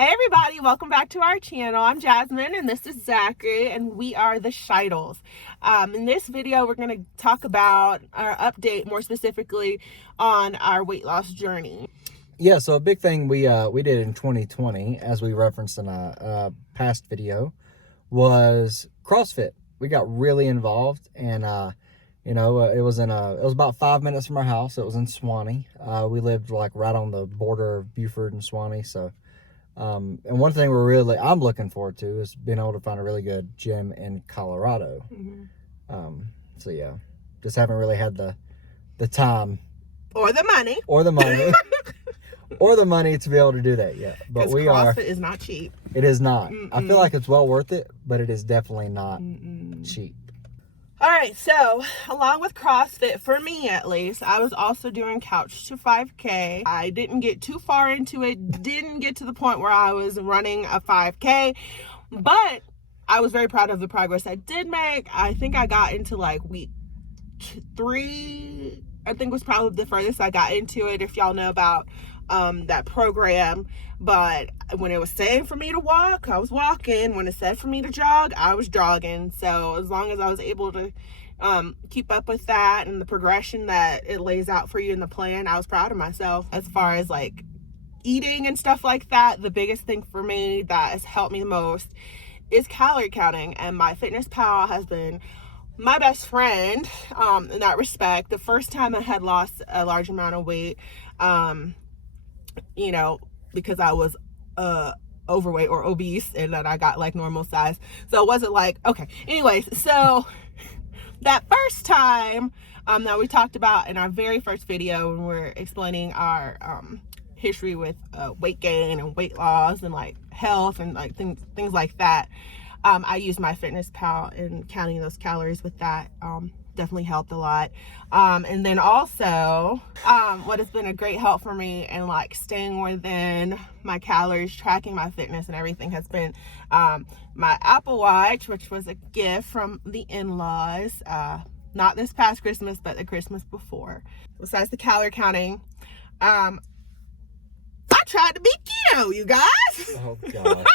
Hey everybody, welcome back to our channel. I'm Jasmine and this is Zachary and we are the Scheidels. In this video we're going to talk about our update, more specifically on our weight loss journey. Yeah, so a big thing we did in 2020, as we referenced in a past video, was CrossFit. We got really involved, and it was about 5 minutes from our house. It was in Swanee. We lived like right on the border of Beaufort and Swanee. So, and one thing I'm looking forward to is being able to find a really good gym in Colorado. Mm-hmm. So yeah, just haven't really had the time or the money. Or the money to be able to do that yet. But CrossFit is not cheap. It is not. I feel like it's well worth it, but it is definitely not cheap. All right, so along with CrossFit, for me at least, I was also doing Couch to 5K. I didn't get too far into it, didn't get to the point where I was running a 5K, but I was very proud of the progress I did make. I think I got into like week 3, I think was probably the furthest I got into it, if y'all know about that program. But when it was saying for me to walk, I was walking. When it said for me to jog, I was jogging. So as long as I was able to keep up with that and the progression that it lays out for you in the plan, I was proud of myself. As far as like eating and stuff like that, the biggest thing for me that has helped me the most is calorie counting, and MyFitnessPal has been my best friend in that respect. The first time I had lost a large amount of weight, because I was overweight or obese, and then I got like normal size. So it wasn't like, okay. Anyways, so that first time that we talked about in our very first video when we're explaining our history with weight gain and weight loss and like health and like things like that, I used MyFitnessPal, and counting those calories with that definitely helped a lot. And then also what has been a great help for me and like staying within my calories, tracking my fitness and everything, has been my Apple Watch, which was a gift from the in-laws, not this past Christmas, but the Christmas before. Besides the calorie counting, I tried to be keto, you guys. Oh god.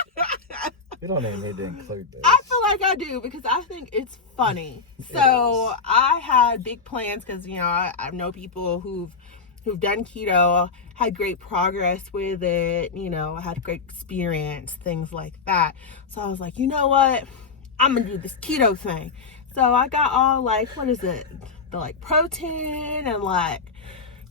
We don't even need to include this. I feel like I do because I think it's funny. So I had big plans because, I know people who've done keto, had great progress with it, had great experience, things like that. So I was like, you know what? I'm going to do this keto thing. So I got all like, what is it? The like protein and like,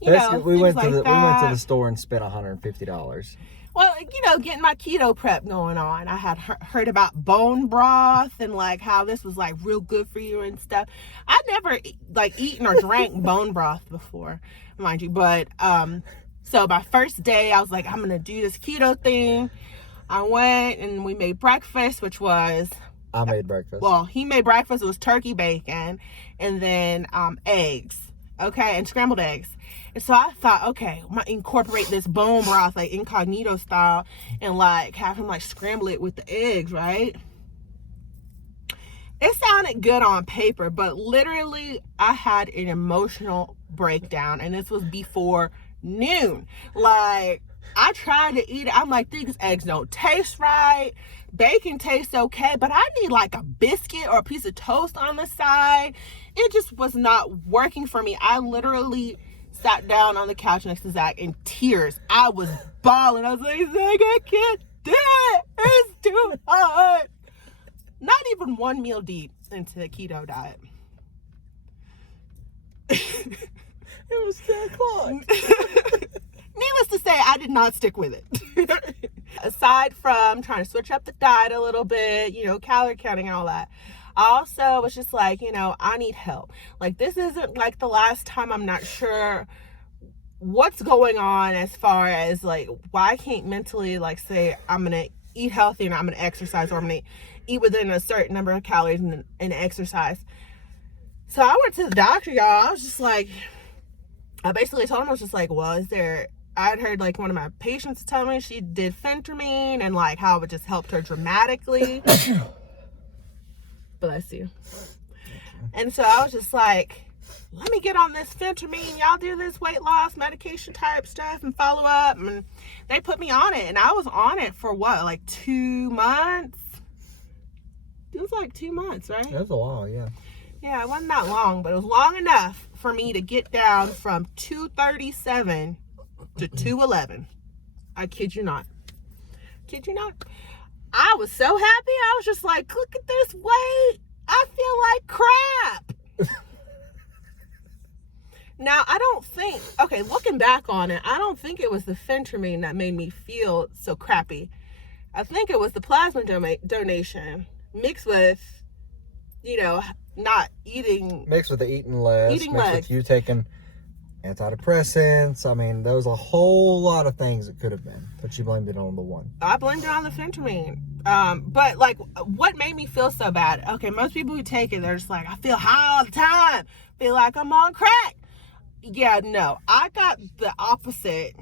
we went to the store and spent $150. Well, getting my keto prep going on. I had heard about bone broth and like how this was like real good for you and stuff. I never like eaten or drank bone broth before, mind you. But so my first day, I was like, I'm gonna do this keto thing. I went and we made breakfast, which was I made breakfast. Well, he made breakfast. It was turkey bacon and then eggs. Okay, and scrambled eggs. And so I thought, okay, I'm gonna incorporate this bone broth like incognito style and like have him like scramble it with the eggs, right? It sounded good on paper, but literally I had an emotional breakdown, and this was before noon. Like, I tried to eat it. I'm like, these eggs don't taste right. Bacon tastes okay, but I need like a biscuit or a piece of toast on the side. It just was not working for me. I literally sat down on the couch next to Zach in tears. I was bawling. I was like, Zach, I can't do it. It's too hard. Not even one meal deep into the keto diet. It was 10 o'clock. Needless to say, I did not stick with it. Aside from trying to switch up the diet a little bit, calorie counting and all that, I also was just like, I need help. Like, this isn't like the last time. I'm not sure what's going on as far as like why I can't mentally like say I'm gonna eat healthy and I'm gonna exercise, or I'm gonna eat within a certain number of calories and exercise. So I went to the doctor, y'all. I was just like, I basically told him, I was just like, well, I'd heard like one of my patients tell me she did phentermine and like how it just helped her dramatically. Bless you. And so I was just like, let me get on this phentermine. Y'all do this weight loss medication type stuff and follow up. And they put me on it. And I was on it for what, like 2 months? It was like 2 months, right? That was a while, yeah. Yeah, it wasn't that long, but it was long enough for me to get down from 237 to 211. I kid you not. Kid you not. I was so happy. I was just like, look at this weight. I feel like crap. Now, I don't think, okay, looking back on it, I don't think it was the phentermine that made me feel so crappy. I think it was the plasma donation mixed with, you know, not eating. Mixed with the eating less. Eating mixed less. with you taking antidepressants. I mean, there was a whole lot of things it could have been, but you blamed it on the one. I blamed it on the phentermine. But like, what made me feel so bad? Okay, most people who take it, they're just like, I feel high all the time. Feel like I'm on crack. Yeah, no. I got the opposite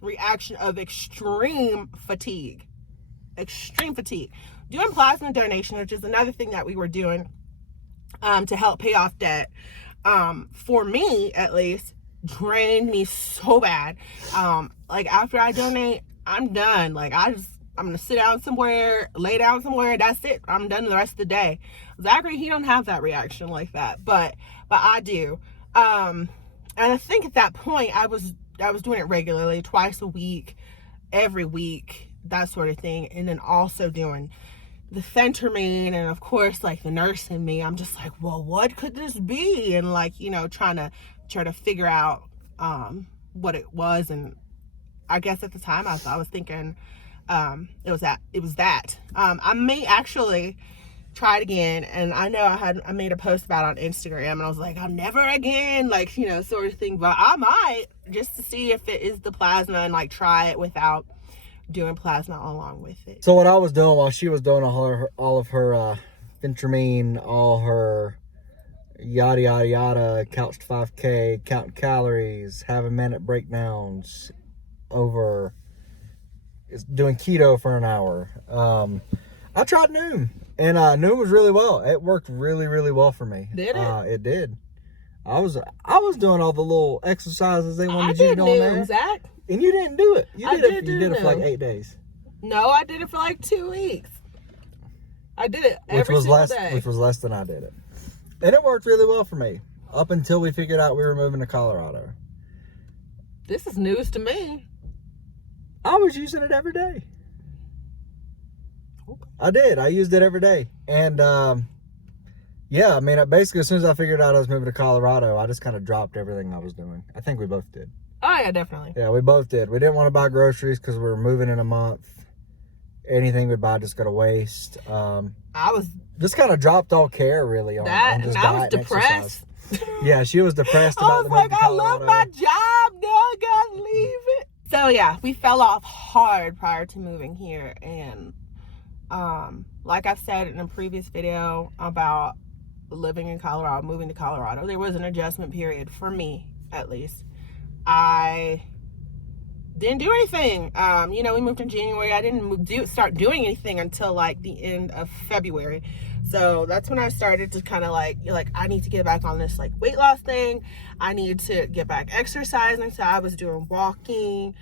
reaction of extreme fatigue. Extreme fatigue. Doing plasma donation, which is another thing that we were doing to help pay off debt, for me at least, drained me so bad. Like after I donate, I'm done. Like I'm gonna sit down somewhere, lay down somewhere, that's it. I'm done the rest of the day. Zachary, he don't have that reaction like that, but I do. And I think at that point I was doing it regularly, twice a week, every week, that sort of thing. And then also doing the phentermine, and of course, like the nurse in me, I'm just like, well, what could this be? And like, you know, try to figure out what it was. And I guess at the time I was thinking it was that. I may actually try it again, and I know I made a post about it on Instagram, and I was like, I'll never again, like, you know, sort of thing. But I might, just to see if it is the plasma, and like try it without doing plasma along with it. So what I was doing while she was doing all of her phentermine, all her yada yada yada, couch to 5K, counting calories, having minute breakdowns over doing keto for an hour, I tried Noom, and Noom was really well. It worked really, really well for me. Did it? It did. I was doing all the little exercises they wanted you to do on there. Zach. And you didn't do it. You did it for like Noom. 8 days. No, I did it for like 2 weeks. I did it every single day. Which was less than I did it. And it worked really well for me. Up until we figured out we were moving to Colorado. This is news to me. I was using it every day. Okay. I did. I used it every day. And yeah, I mean, basically as soon as I figured out I was moving to Colorado, I just kind of dropped everything I was doing. I think we both did. Oh yeah, definitely. Yeah, we both did. We didn't want to buy groceries because we were moving in a month. Anything we buy just go to waste. I was just kind of dropped all care really on that, just and I was diet and depressed. Yeah, she was depressed about I was the move like, to I Colorado. love my job. No, I gotta leave it. So yeah, we fell off hard prior to moving here, and like I've said in a previous video about living in Colorado, moving to Colorado, there was an adjustment period for me, at least. I didn't do anything. You know, we moved in January. I didn't start doing anything until like the end of February. So that's when I started to kind of like I need to get back on this like weight loss thing. I need to get back exercising. So I was doing walking.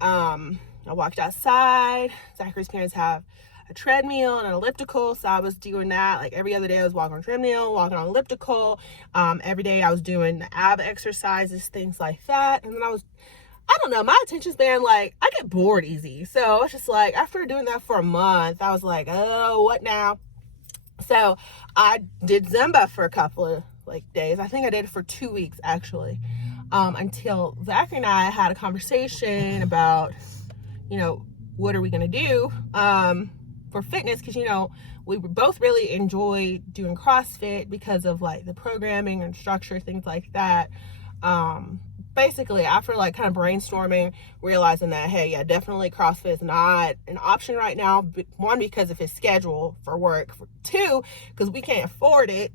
I walked outside. Zachary's parents have a treadmill and an elliptical, so I was doing that. Like every other day I was walking on treadmill, walking on elliptical. Every day I was doing the ab exercises, things like that. And then I don't know, my attention span, like, I get bored easy. So it's just like, after doing that for a month, I was like, oh, what now? So I did Zumba for a couple of like days. I think I did it for 2 weeks actually, until Zachary and I had a conversation about, you know, what are we gonna do for fitness, because you know we both really enjoy doing CrossFit because of like the programming and structure, things like that. Basically after like kind of brainstorming, realizing that, hey, yeah, definitely CrossFit is not an option right now. One, because of his schedule for work. Two, because we can't afford it.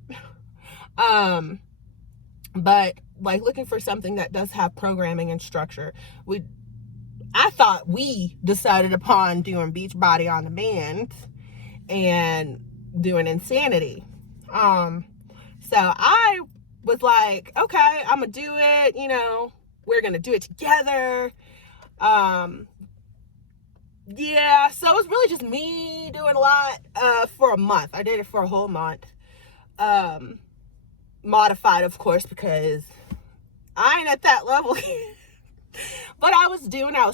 But like looking for something that does have programming and structure. I thought we decided upon doing Beachbody on Demand and doing Insanity. So I was like, okay, I'm gonna do it, you know, we're gonna do it together. Yeah, so it was really just me doing a lot for a month. I did it for a whole month. Modified, of course, because I ain't at that level. But I was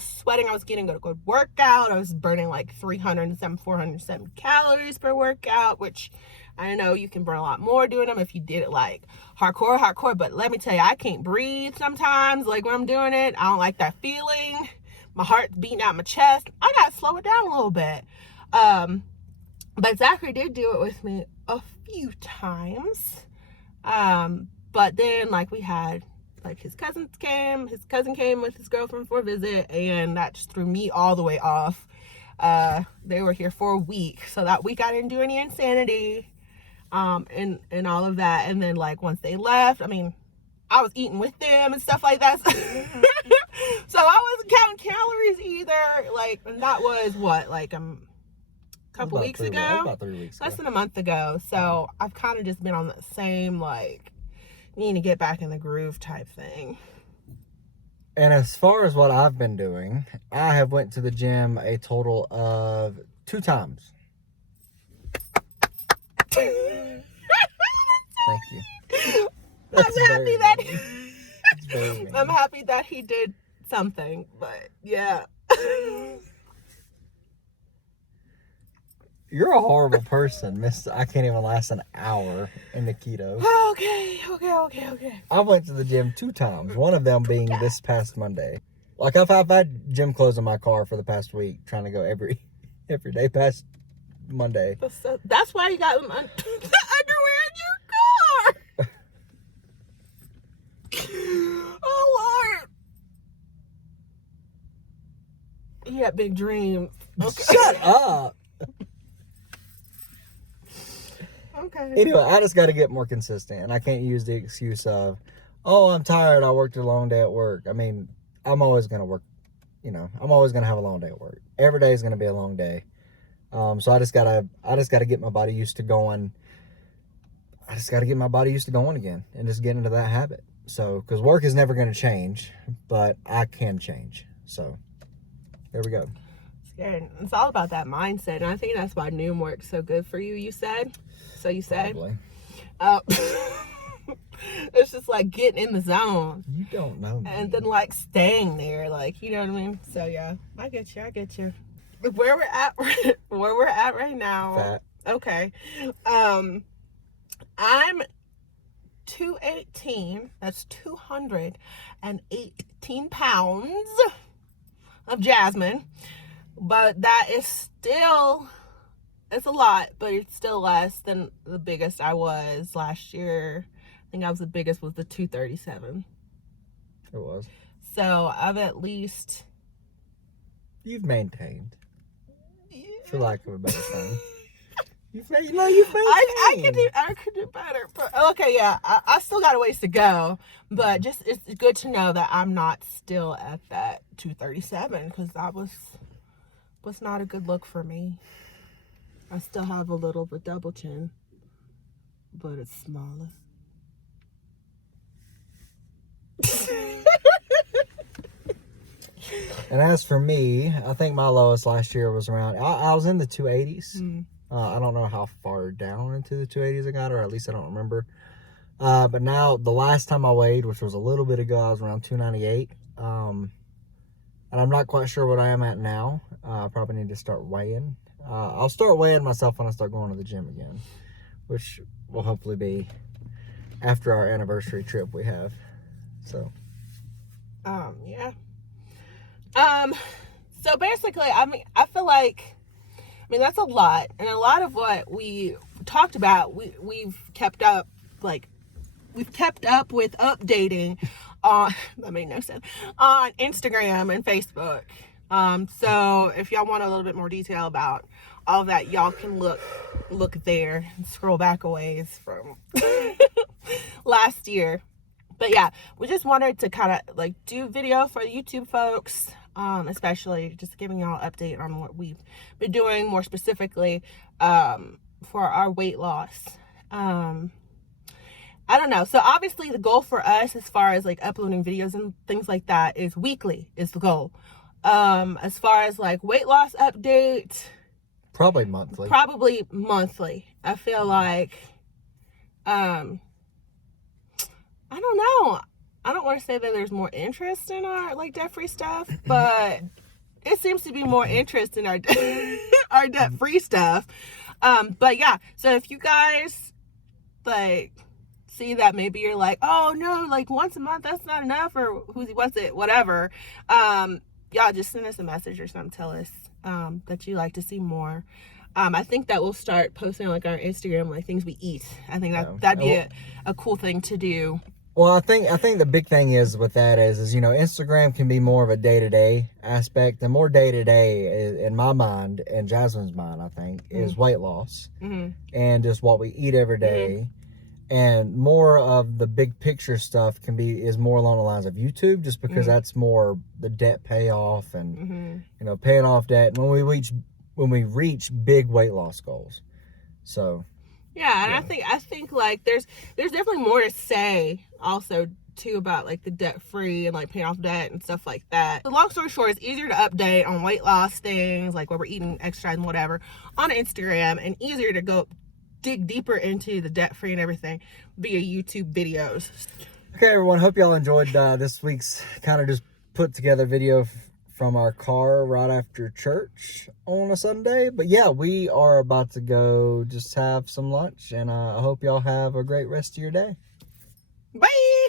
sweating, I was getting a good workout. I was burning like 407 calories per workout, which I know you can burn a lot more doing them if you did it like hardcore. But let me tell you, I can't breathe sometimes, like when I'm doing it. I don't like that feeling. My heart's beating out my chest. I gotta slow it down a little bit. But Zachary did do it with me a few times. But then like we had like his cousin came with his girlfriend for a visit, and that just threw me all the way off. They were here for a week, so that week I didn't do any insanity, and all of that. And then like once they left, I mean, I was eating with them and stuff like that. So I wasn't counting calories either. Like, and that was what, like a couple weeks ago? About 3 weeks ago. Less than a month ago. So I've kind of just been on the same, like, need to get back in the groove type thing. And as far as what I've been doing, I have went to the gym a total of 2 times. Thank you. I'm happy that he did something, but yeah. You're a horrible person, Miss. I can't even last an hour in the keto. Okay. I went to the gym 2 times, one of them being this past Monday. Like I've had gym clothes in my car for the past week, trying to go every day past Monday. That's why you got them the underwear in your car. Oh Lord. You got big dreams. Okay. Shut up. Okay. Anyway, I just got to get more consistent, and I can't use the excuse of, oh, I'm tired, I worked a long day at work. I mean, I'm always going to work, you know, I'm always going to have a long day at work. Every day is going to be a long day. So I just got to get my body used to going. I just got to get my body used to going again and just get into that habit. So, because work is never going to change, but I can change. So, there we go. It's all about that mindset, and I think that's why Noom works so good for you. You said. Probably. It's just like getting in the zone. You don't know me. And then like staying there, like, you know what I mean? So yeah, I get you. Where we're at right now. Fat. Okay. I'm 218. That's 218 pounds of Jasmine. But that is still, it's a lot, but it's still less than the biggest I was last year. I think the biggest was the 237. It was. So I've at least... You've maintained. Yeah. For lack of a better term. You've maintained. I could do better. But okay, yeah, I still got a ways to go. But just, it's good to know that I'm not still at that 237, because that was not a good look for me. I still have a little of a double chin, but it's smaller. And as for me, I think my lowest last year was around, I was in the 280s. I don't know how far down into the 280s I got, or at least I don't remember. But now, the last time I weighed, which was a little bit ago, I was around 298. And I'm not quite sure what I am at now. I probably need to start weighing. I'll start weighing myself when I start going to the gym again, which will hopefully be after our anniversary trip we have. So. Yeah. So basically, I mean, I feel like, that's a lot. And a lot of what we talked about, we've kept up with updating that made no sense, on Instagram and Facebook. So if y'all want a little bit more detail about all of that, y'all can look there and scroll back a ways from last year. But yeah, we just wanted to kind of like do video for YouTube folks, especially just giving y'all an update on what we've been doing more specifically for our weight loss. I don't know. So obviously the goal for us as far as like uploading videos and things like that is weekly is the goal. As far as like weight loss update, probably monthly. I feel like, I don't know. I don't want to say that there's more interest in our like debt-free stuff, but it seems to be more interest in our our debt-free stuff. But yeah, so if you guys like see that maybe you're like, oh no, like once a month that's not enough, or what's it, whatever, y'all just send us a message or something. Tell us that you like to see more. I think that we'll start posting like our Instagram like things we eat. I think that'd be a cool thing to do. Well, I think the big thing is with that is you know, Instagram can be more of a day-to-day aspect, and more day-to-day in my mind and Jasmine's mind, I think, is weight loss and just what we eat every day. And more of the big picture stuff is more along the lines of YouTube, just because that's more the debt payoff and you know, paying off debt when we reach big weight loss goals. So yeah, and I think like there's definitely more to say also too about like the debt free and like paying off debt and stuff like that. The long story short, it's easier to update on weight loss things like what we're eating, exercise, and whatever on Instagram, and easier to go dig deeper into the debt free and everything via YouTube videos. Okay, everyone, hope y'all enjoyed this week's kind of just put together video from our car right after church on a Sunday. But yeah, we are about to go just have some lunch, and I hope y'all have a great rest of your day. Bye.